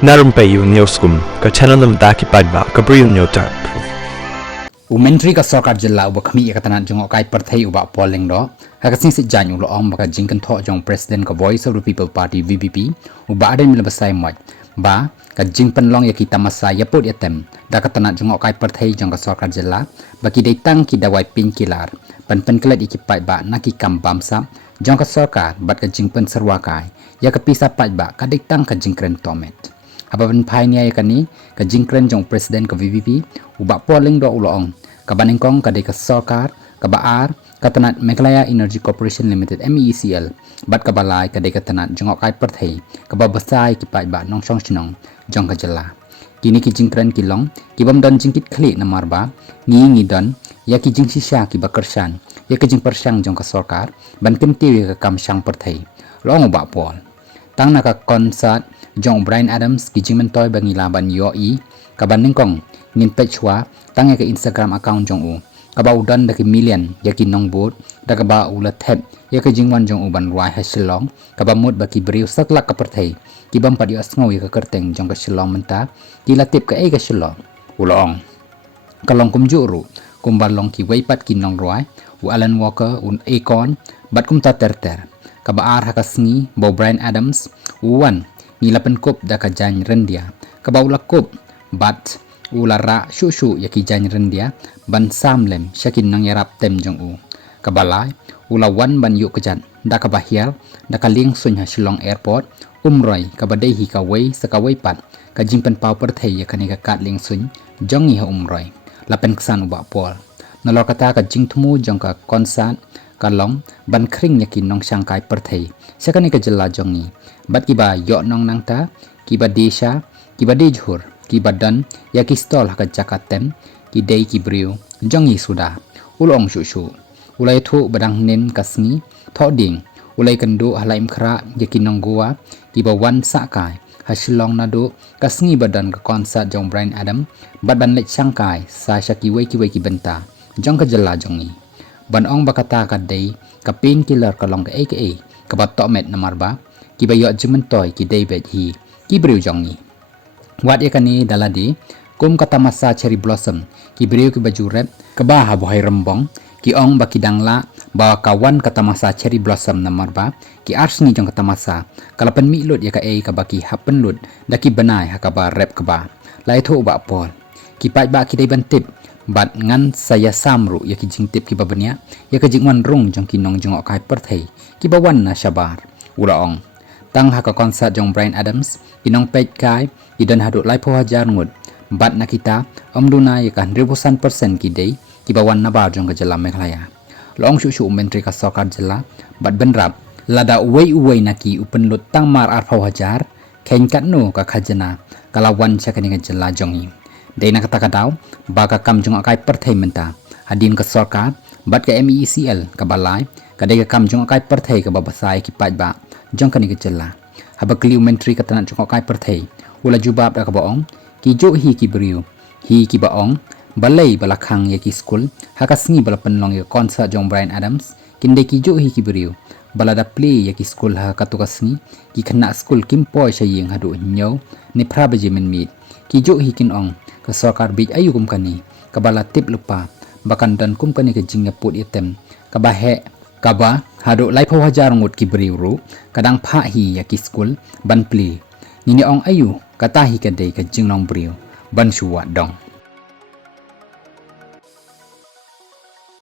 Narumpayu Neoskum, ka channel ng Daki Pagba, Gabriel Nyotarp. Umentri ka sokar jilla uba kami ikatanan jong okai partai uba polling do hakasin si janyu lo om baka jingkan tho jong president ka Voice of the People Party VPP uba aden mila basai moj ba ka jingpan long ya kita masa ya put yatem da katana jong okai partai jong ka sokar jilla baki datang ki dawai pin kilar pan kelat ikipai ba naki kam bamsa jong ka sokar bat ka jingpan serwakai ya ka pisa pai ba ka datang ka jingkren tomet Hababan pioneer yakani ka jingkren jong president ka VPP uba polling do ulong ka baningkong ka de ka sokar ka baar ka tanat Meghalaya Energy Corporation Limited MECL bat ka balay ka de ka tanat jong okai parthai ka babasai ki pai ba nong song chinong jong ka jala kini ki jingkren kilong ki bam don jingkit khli na marba ngi don ya ki jing shisha ki bakarsan ya ki jing persang jong ka sokar ban kenti ka kam sang parthai long uba pol tang na ka concert Jong Brian Adams ki jing mentoy bangi laban yoi kaban ningkong nin pechwa tang ke Instagram account jong u kaba udan da ki million ya ki nong bot da kaba ula thep ya ki jing wan jong u ban ruai ha shillong kaba mut ba ki briu saklak ka perthai ki bam padi asngau ya ka kerteng jong ka shillong menta ki latip ka e ka shillong ulong kalong kum juru kumban long ki weipat ki nong ruai u Alan Walker un Akon bat kum ta terter kaba ar ha ka sngi bo Brian Adams uwan Nilapan kop da ka jany rendia kabaula kop bat ulara shushu yaki jany rendia ban samlem syakin nang yarap tem jong u kabalai ulawan ban yuk kejan da ka bahial da ka ling sun ha shillong airport umroi ka badai hi ka wei sakawai pat ka jingpan pau perthai yakani ka kat ling sun jong hi ha umroi lapen ksan uba pol nalor kata ka jingthmu jong ka konsat kalong ban kring yakin nong sangkai perthai sakani ka jella jongi bat kiba yo nong nangta kiba desha kiba dejhur kiba dan ya ki stol ka jakatem ki dei ki briu jongi suda ulong shushu ulai thu badang nen kasni tho ding ulai kendo halaim khra yakin nong goa kiba wan sakai hasilong nado kasni badan ka konsat jong Brian Adam bat ban lek sangkai sa shaki wei ki benta jong ka jella jongi ban ong bakata ka dei ka pain killer ka long ka aka ka bat to met namarba ki bayo jimentoy ki David hi ki briu jongi wat yakani daladi kum kata masa cherry blossom ki briu ki baju rep ka ba ha bohai rembong ki ong baki dangla ba kawan kata masa cherry blossom namarba ki arsni jong kata masa kalapan mi lut ya ka e ka baki hapen lut daki banai ha ka ba rep ka ba lai tho ba pol ki pai ba ki dei bantip bat ngan saya samru ya ki jingtip ki babania ya ka jingwan rung jong ki nong jong okai perthai ki bawan na shabar ulaong tang haka konsert jong Brian Adams inong pej kai idon haduk lai po hajar ngut bat na kita omduna ya kan 100% ki dei ki bawan na bar jong ka jela Meghalaya long shu mentri ka sokar jela bat benrap lada uwei na ki upen lut tang mar ar po hajar ken kat no ka khajana kalawan chakani ka jela jongi dei na kata kadaw baka kam jong akai perthai menta hadin ka sokar bat ka MECL ka balai ka dei ka kam jong akai perthai ka babasai ki paj ba jong kani kecela haba kli mentri katanan jong kai perthai ula jubab da ka baong ki jo hi ki briu hi ki baong balai balakhang ya ki school haka sngi bala penlong ya concert jong Brian Adams kinde ki jo hi ki briu balada play ya ki school ha ka to ka sngi ki khana school kim poi shaying hadu nyo ni prabaje men mit ki jo hi kin ong ka sokar bij ayu kum kani ka bala tip lupa bakan dan kum kani ka jingna put item ka bahe kaba hado lai pho hajar ngut ki briu ru kadang pha hi ya ki school ban pli ni ong ayu kata hi ka dei ka jingnong briu ban shuwa dong